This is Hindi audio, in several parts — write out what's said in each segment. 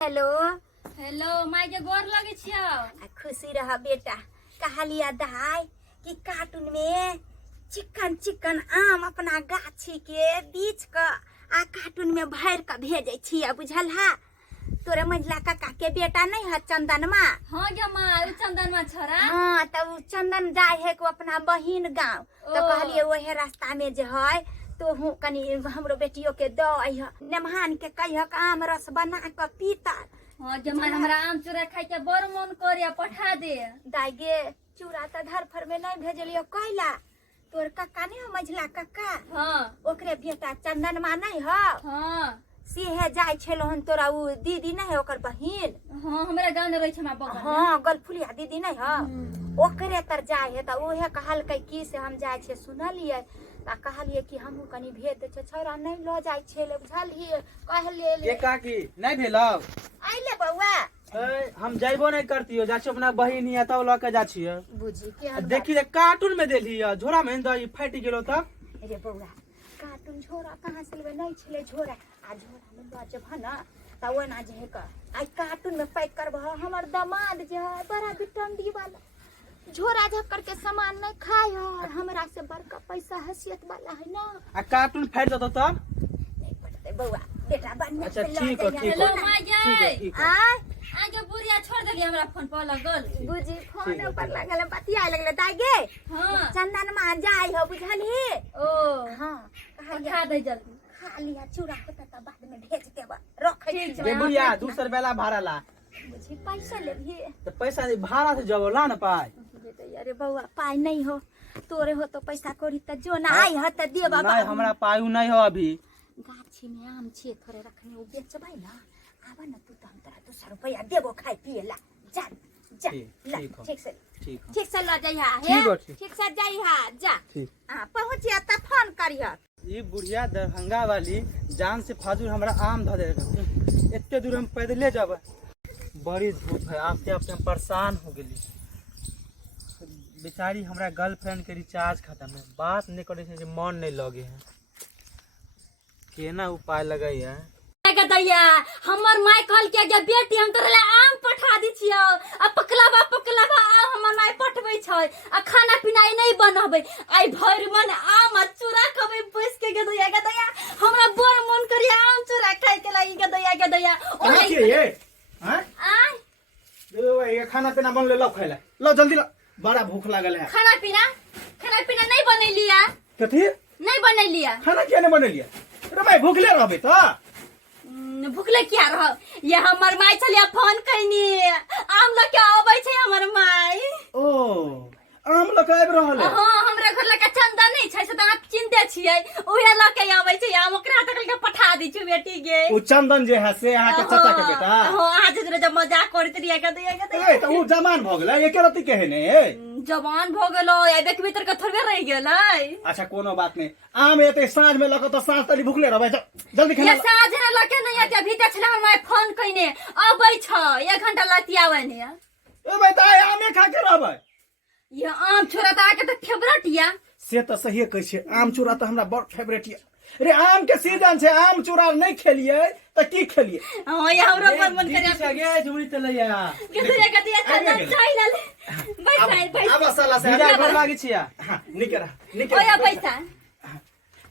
हेलो। हेलो माई के गोर लगे छियो। खुशी रह बेटा। कहलिया दाई कि कार्टून में चिकन चिकन आम अपना गाछी के बीच का आ कार्टून में भर के भेजे छिया, बुझल हा। तोरे मंझला काका के बेटा नहीं है चंदनमा? हाँ गे माँ, चंदन मा छोरा। हाँ, तब चंदन जाए है को अपना बहिन गाँव, तो कहलिए वही रास्ता में जो है तो हूँ कनी हमरो बेटियों के दही नेमहान के कह आम रस बना के पीता। हाँ गे माँ, हमरा आम चूड़ा खाई के बड़ मन करे, पठा दे। दाई गे चूड़ा तो धरफर में नहीं भेजलियो कहला। तोर काका नहीं हो मंझला काका? हाँ ओकरे बेटा चंदन मा नहीं हो? हाँ सीहे जाय छलो हन तोरा उ दीदी नहीं है ओकर बहिन? हाँ, हमरा गाँव में रही छे बगल में। हाँ गलफुलिया दीदी नहीं हो? ओकरे तर जाय है त ओहे कहल की से हम जाय छे सुनलिए ता कहलिए कि हमहू कनी भेज दे छे छोरा नहीं लो जाय छे ले, बुझलिए कहले ये काकी नहीं भेलब आइले बउआ। हम जाइबो नहीं करती हो, जाछी अपना बहिन हिया तब लके जाछी है। बुझी के हम देखी रे कार्टून में देली है झोरा में दही फट गेलो त। अरे बउआ कार्टून झोरा कहाँ से लेबे? नहीं छले झोरा आ झोरा में बाजब है ना त वो ना जे का आई कार्टून में पैक करब। हमर दामाद जे है बड़ा बिटंडी वाला झोरा झक्कर के सामान नहीं खाय है, हमरा से बड़का पैसा हैसियत वाला है ना। आ कार्टून फट जतो तब नहीं पड़ते बउआ बेटा बढ़िया अच्छा, से ला ठीक हो, जाइए। ठीक हेलो हो। माई ठीक है गे, ठीक है। आय आगे बुढ़िया छोड़ देली हमरा फोन पर लगल। बुझी ठीक फोन है, ऊपर ठीक है। लगल बतिया लगले दाई गे हाँ चंदन मा जाय हो, बुझली? ओ हां पठा दे जल्दी। खा लिया चूड़ा होता त बाद में भेज देब। रख ठीक बे बुढ़िया दूसर बेला भाड़ा ला बुझी पैसा लेबी तो पैसा दे भाड़ा से जब ला न पाए। अरे बउआ पाई नहीं हो तोरे हो तो पैसा कौड़ी त जो ना आई ह त दे बाबा। नहीं हमरा पायू नहीं हो अभी। गाछी में आम छे थोड़े रखने वो बेचबै ना, आवा न तू त हम तोरा 200 रुपया देबो खाए पिए ला। जा जा ठीक, ला, ठीक हो। ठीक से ठीक हो। ठीक से ला जइहा ठीक हो, हे ठीक। ठीक से जइहा जा। ठीक। हां पहुंचिया त फोन करिया। ये बुढ़िया दरभंगा वाली जान से फाजूल हमरा आम ध दे। इतने दूर हम पैदले जब बड़ी धूप है, आपसे आपसे हम परेशान हो गेली। बेचारी हमरा गर्लफ्रेंड के रिचार्ज खत्म है, बात नहीं करे से मन नहीं लगे है, केना उपाय लगाई है। दैया हमर माई कहल के बेटी हम तोरे आम पठा दी छियो, आ पकलावा आम हमर माई पठबै छै, आ खाना पीना नहीं बनबै। आई भर मन आम आ चूड़ा खबै बैस के दैया हमरा बड़ मन करिया आम चूड़ा खाए के लागी दैया। कहाँ छियै ये? हैं? ये खाना पीना बन ले, लो खाए ला, लो जल्दी लो, बड़ा भूख लागल है। खाना पीना नहीं बनैलिया। कथी? नहीं बनैलिया। खाना किया नहीं बनेलिया? रे भाई भूखले रहबे तो भूखले क्या रह? ये हमर माई चलिया फोन कैनी, आम लके आबै छै हमर माई। ओ आम लके आबि रहल है। हाँ हमरा घर लके चंदा नहीं छै से त आप चिंते छियै, ओहे लके आबै छै आम, ओकरा तक के पठा दी छु बेटी गे। उ चंदन जे है से अहाँ के चाचा के बेटा? हां आज जब मजाक करत रिया के दैया ए तो उ जवान भ गेलै, एके रति कहे ने। जवान भ गेलो, एबे के भीतर के थोड़े रह गेलै। अच्छा कोनो बात नहीं, आम एते साँझ में लके तो साँझ तली भूखले रहबे। जल्दी ये खाना। साँझ न लके नहीं आते, भीतर छला हमर माई फोन कैने आबै छ 1 घंटा लतियावे ने। ए भाई त आमे खा के रहबे। ये आम छोरा त आके त फेवरेट या। से तो सही कहै छै, आम चूड़ा तो हमरा बड़ फेवरेट है। रे आम के सीजन छै, आम चूड़ा नहीं खेलिए त की खेलिए? हां ये हमरो मन करे गे झुड़ी तलैया के चंदा चाहि ले। बैठ अब साला से बिना घर लागी छिया। हां निकरा ओया पैसा।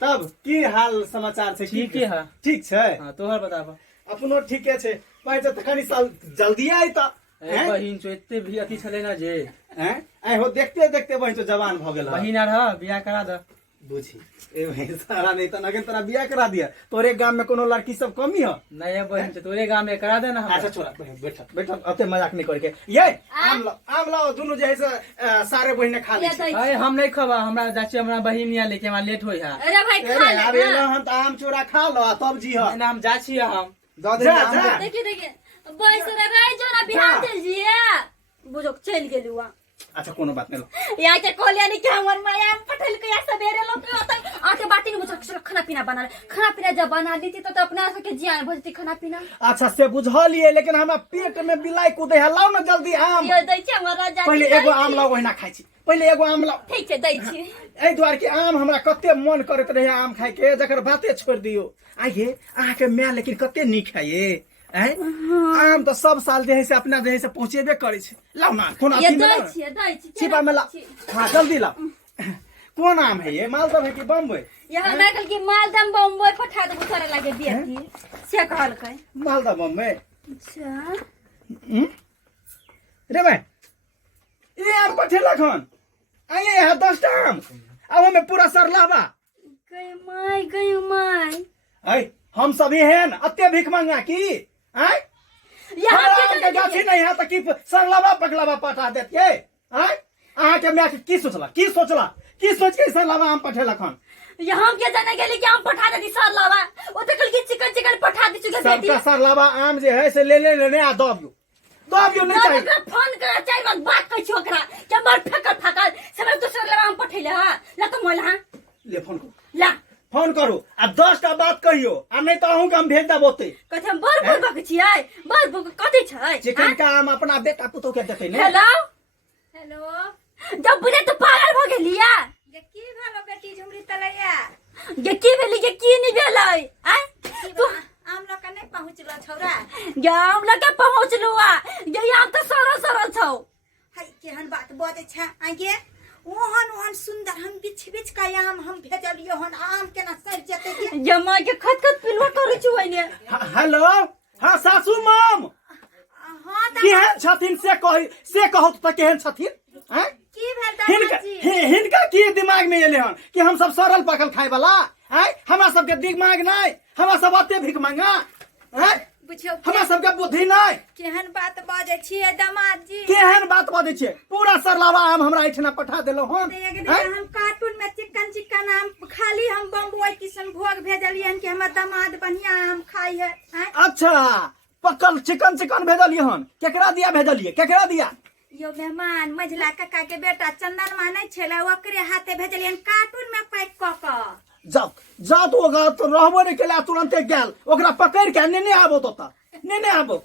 तब की हाल समाचार छै? ठीक है। ठीक छै। हाँ तोहर बताब। अपनो ठीके छै। पाइ त कनी साल जल्दी आई त बहिन चो एते भी अथी छले ना जे हैं आई हो देखते देखते बहिन तो जवान भ गेल। बहिन आ रह बियाह करा द। बुझी ए बहिन सारा नहीं त नगन तोरा बियाह करा दिया। तोरे गांव में कोनो लड़की सब कमी हो? नया बहिन चो तोरे गांव में करा दे ना। अच्छा छोरा बहिन बैठ अते मजाक नहीं करके। ये आम लो दोनों जे है से सारे बहिने खा ले। अरे हम नहीं खबा, हमरा जाचे हमरा बहिन यहाँ लेके हमरा लेट होई है। अरे भाई खा ले। अब एलो हम त आम चूड़ा खा लो तब जी हो। ना हम जाची हम दो दे आम। देखिए बैस रे भाई जो ना बिहान चल जिए बुझो चल गेलु वा। अच्छा कोनो बात नहीं लो। यहाँ के कहलिया नहीं कि हमर माया पठल के या सवेरे लोग आके बाटी नहीं बुझो खाना पीना बना ले। खाना पीना जब बना लेती तो अपना सके जियान भजती खाना पीना। अच्छा से बुझलिए, लेकिन हमरा पेट में बिलाई कूदे है। लाओ ना जल्दी आम। ये दै छै हमरा जा। पहले एगो आम लाओ, वहिना खाइ छी। पहले एगो आम लाओ। ठीक छै दै छी। एहि दुआरे कि आम हमरा कते मन करैत रहे आम खाय के, जकर बाते छोड़ दियो। आइए अहाँ के माय लेकिन कते नीक है ये। हैं आम तो सब साल जे है से अपना जे है से पहुंचेबे करे छे लाओ ना कोन ये आम दै छियै छिपा में ला हाँ जल्दी लाओ कौन आम है ये मालदह है कि बम्बई ये हमरा कहल कि मालदम बम्बई पठा देबो करे लागे बेटी से कहलकै मालदह बम्बई अच्छा रे भाई ये आम पठेला खन आइए यहाँ 10 टा आम अब में पूरा सर लाबा गई माय ऐ हम सभी हैं अत्ते भीख मांगा की हैं यहाँ के गाछी नहीं है त की सरलाबा पकलाबा पठा देतिए हैं अहाँ के मैं की सोचला की सोच के सरलाबा आम पठेला खन यहाँ के जाने के लिए कि हम पठा देती सर लावा वो तो कल की चिकन पठा दी चुके बेटी सबका सरलाबा आम जे है से ले लेने आ दबियो नहीं चाहिए फोन कर चाहे बात बात कह छोकरा के मार फेकल समय तो सर लावा हम पठेले हां ला तो मोल हां ले फोन करो ला फोन करू आ 10 टा बात कहियो आ नहीं तो अहूँ के हम भेज देबो ते कथे हम बर बक छियै बर बक कथि छै चिकन का आम अपना बेटा पुतो के देते ने हेलो जब बुझे तो पागल भ गेलिया ये की भेलो बेटी झुमरी तलैया ये की भेली ये की नहीं भेलै आ तू आम लोग के नहीं पहुंचलो छौरा गाम लगे पहुंचलु आ ये आम तो सरल छौ हाय केहन बात बजे छ आगे ओहन सुंदर हम बिछ का आम हम भेजलियो हन आम केना सर जते के ये माय के खत पिलवा करू छु ने हेलो हाँ सासू माम हां केहन छथिन से कहो त केहन छथिन हैं की भेल दादाजी हिनका की दिमाग में एले हन कि हम सब सरल पकल खाए वाला हैं हमरा सब के दिमाग नहीं हमरा सब अते भीख मांगा हैं बुझियो हमरा सब के बुद्धि नहीं केहन बात बाजे छियै दामाद जी केहन बात बाजै छियै पूरा सरलावा आम हमरा इठना पठा देलो हन हम कार्टून में चिकन आम खाली हम बम्बई किशन भोग भेजलियन कि हमर दामाद बढ़िया आम खाई है अच्छा पकल चिकन भेजलिए हन केकरा दिया यो मेहमान मझला काका के बेटा चंदन मा नहीं छले ओकरे हाथे भेजलियन कार्टून में पैक क क जाओ तो होगा तो रहबो नहीं केला तुरंत गेल ओकरा पकड़ के नेने आबो तो नेने आबो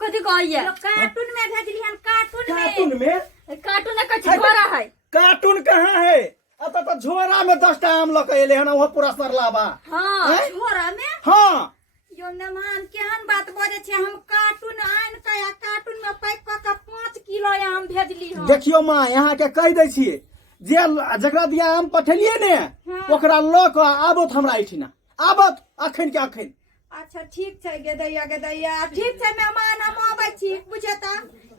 कथि कहइए कार्टून में भेजलियन कार्टून में कार्टून का झोरा है कार्टून कहाँ है अत तो झोरा में 10 टा आम लक एले हन वो पूरा सरलाबा हां झोरा में हां यो मेहमान केहन बात बोले छे हम कार्टून आन के या कार्टून में पैक क के 5 किलो आम भेजली हम देखियो मां यहाँ के कह दै छियै जे जकरा दिया आम पठेलिए ने ओकरा ल क आबत हमरा इठिना आबत अखन के अखन अच्छा ठीक छै गेदैया ठीक छै मेहमान हम आबै छी बुझे त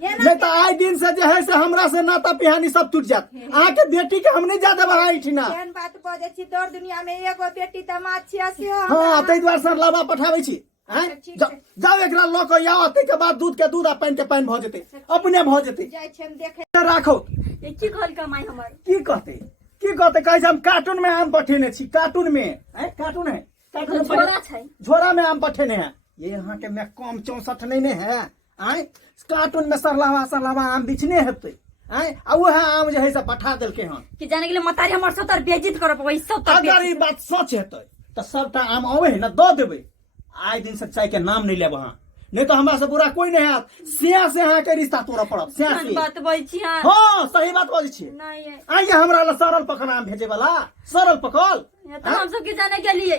नहीं तो आज दिन से जो है से हमरा से नाता पिहानी सब टूट जात अहाँ के बेटी के हम नहीं ज्यादा बढ़ाई थी ना केहन बात बजे छी दौड़ दुनिया में एगो बेटी दामाद छिया से हां तै द्वार से लाबा पठाबै छी हैं जाओ एकरा ल क आउ तै के बाद दूध के दूध आ पानी के पानी भ जेतै अपने भ जेतै जाय छै हम देखे राखो ये की घर कमाई हमर की कहते कहै छै हम कार्टून में आम पठेने छी कार्टून में हैं कार्टून है कार्टून झोरा छै झोरा में आम पठेने हैं ये यहाँ के में कम 64 नहीं है आय कार्टून में सरलावा आम बिछने हेतै आय आ वो है आम जे है से पठा देलके हन कि जाने के लिए मतारी हमर सतर बेइज्जत कर पबै सब अगर ई बात सच हेतै त सबटा आम आवे है ना द देबै आइ दिन से चाय के नाम नहीं लेब अहाँ नहीं तो हमरा से बुरा कोई नहीं हैत सिया से अहाँ के रिश्ता तोड़ पड़त सिया से बात बज छी हां सही बात बजै छी नहीं है आइए हमरा ला सरल पकल आम भेजे वाला सरल पकल ये तो हम सब के जाने के लिए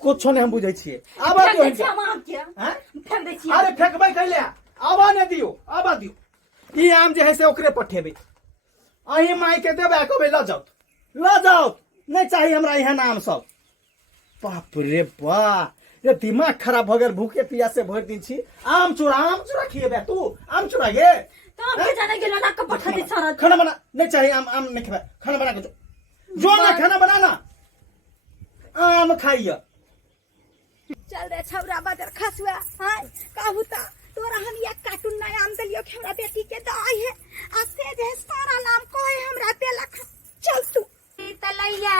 कुछ नहीं हम बुझै छियै आबा तो हम आम के हैं फेंक दे छी अरे फेंकबै कैले आबा ने दियो ई आम जे है से ओकरे पठेबै अही माई के देबै कहबै ल जाओ नहीं चाहिए हमरा यहाँ नाम सब बाप रे बा ये दिमाग खराब भ गेल भूखे पियास से भर दिन छी आम चूड़ा खिएबे तू आम चूड़ा गे तो हम के जाने के लिए का पठा दे सारा खाना बना नहीं चाहिए आम नहीं खाए खाना बना के जो ना खाना बनाना आम खाइए चल रे छौरा बदर खसुआ हाय कहू त तोरा हम एक कार्टून नया आम दलियो के हमरा बेटी के दई है आ से जे सारा नाम कहे हमरा देलक चल तू तलैया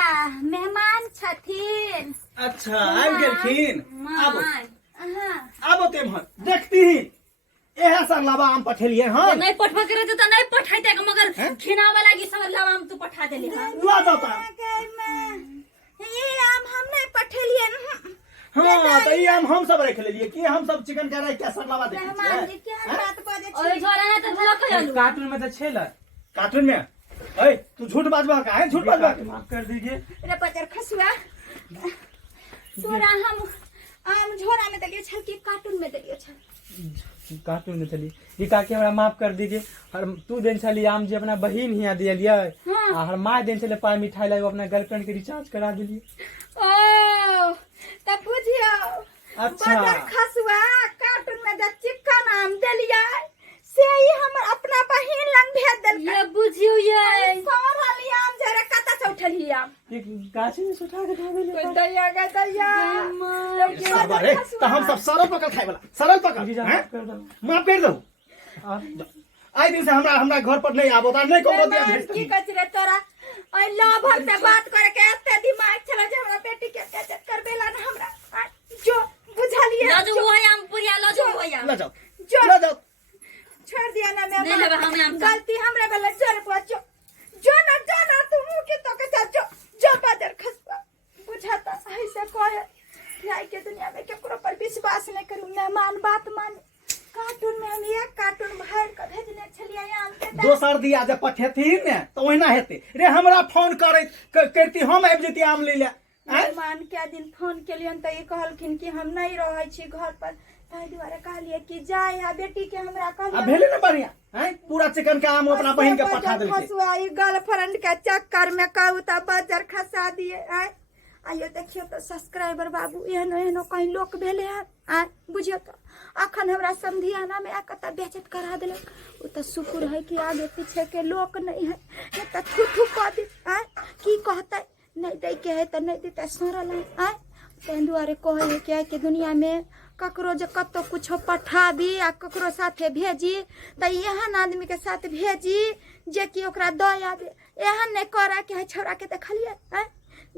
मेहमान छथिन अच्छा आबि गेलखिन आबो हां आबो तेमहर देखती ही एहे सर लाबा आम पठेलिए हां नहीं पठवा करे तो नहीं पठाइते मगर खिनावा लागी समझ लावा हम तू पठा देली हां ला जाता ये आम हम नहीं पठेलिए हां तो ये आम हम सब रख लेलिए कि हम सब चिकन का क्या सर लाबा देख मेहमान जी केहन बात बजे छी और झोरा है तो भला कहियो कार्टून में तो छेला कार्टून में ए तू झूठ बाजबा का है झूठ बाजबा माफ कर दीजिए रे बदर खसुआ तोरा हम आम झोरा में देलिए छल कि कार्टून में देलिए छल? कार्टून में चली ये काकी हमरा माफ कर दीजिए। और तू देन चली आम जी अपना बहिन हिया दिलिए हाँ। और माँ देन चले पाई मिठाई लाई अपना गर्लफ्रेंड के रिचार्ज करा दिलिए। ओ तब बुझियो अच्छा। बटर खसुआ कार्टून में दे चिकन आम देलिए से ही हमर अपना बहिन लंग भेज देल ये बुझियो ये सारा लिया आम जरा कता से उठलिए आम ये गाछी में सुठा के धो देलिए। कोई दैया गा दैया सब रे तो हम सब सरल पकड़ खाए वाला सरल पकड़ रिचार्ज हैं? कर दो। माफ कर दो। आई दिन से हमरा घर पर नहीं आबो नहीं कोनो दिया भेज की कच रे तोरा ओइ लवर से बात करे के एते दिमाग चला जे हमरा बेटी के बेइज्जत करबेला ना हमरा आ, जो बुझलिए लो जो वो आम पुरिया लो जो वो आम ले जाओ जो ले जाओ। छोड़ दिया ना मैं नहीं लेबे हमें आम गलती हमरा बेला जोर पहुंचो जो ना तू मुंह के तो के जो बादर खसवा बुझाता ऐसे कोई राय के दुनिया में केकरो पर विश्वास नहीं करूं मेहमान बात मान कार्टून में हम एक कार्टून भर के भेजने छलिए आम के दोसर दिया जे पठेथिन ने तो ओहिना हेते रे हमरा फोन करती हम आबि जेती आम ले ले। मेहमान के दिन फोन केलियन तो ई कहलखिन कि हम नहीं रहै छी घर पर ताहि दुआरे कहलिए कि जाय आ बेटी के हमरा आ कहलिए भेले ना बढ़िया हैं पूरा चिकन के आम अपना बहिन के पठा देलके। खसुआ ई गर्लफ्रेंड के चक्कर में कहू त बजर खसा दिए आय आइयो देखियो तो सब्सक्राइबर बाबू एहनो कहीं लोक भेले हैं आय बुझियो तो अखन हमरा समधियाना में आकता बेइज्जत करा देलक उ त शुक्र है कि आगे पीछे के लोक नहीं है नहीं त थू कह दे आय की कहते नहीं दे के है त नहीं देते सरल है आय तें दुआरे कहे है कि आय के दुनिया में ककरो जे कतो कुछो पठाबी आ ककरो साथे भेजी त एहन आदमी के साथ भेजी जे कि ओकरा दया दे एहन नहीं करा के है छोरा के देखलिए हैं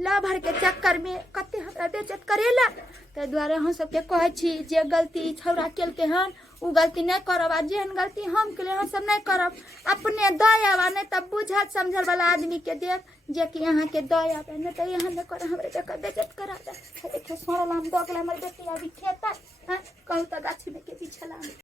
ला भर के चक्कर में कते हमरा बेइज्जत करेला ते द्वारे हम सब के कहे छी जे गलती छौरा केल के हन उ गलती नहीं करब आ जेहन गलती हम केले हम सब नहीं करब अपने दया बा नहीं तब बुझल समझल वाला आदमी के देव जे कि यहाँ के दया बा नहीं तो यहाँ नहीं कर हमरे बेटा बेइज्जत करा दे देखिए सोना हम दगला हमर बेटी अभी खेता है कहू त गाछी में के पीछे ला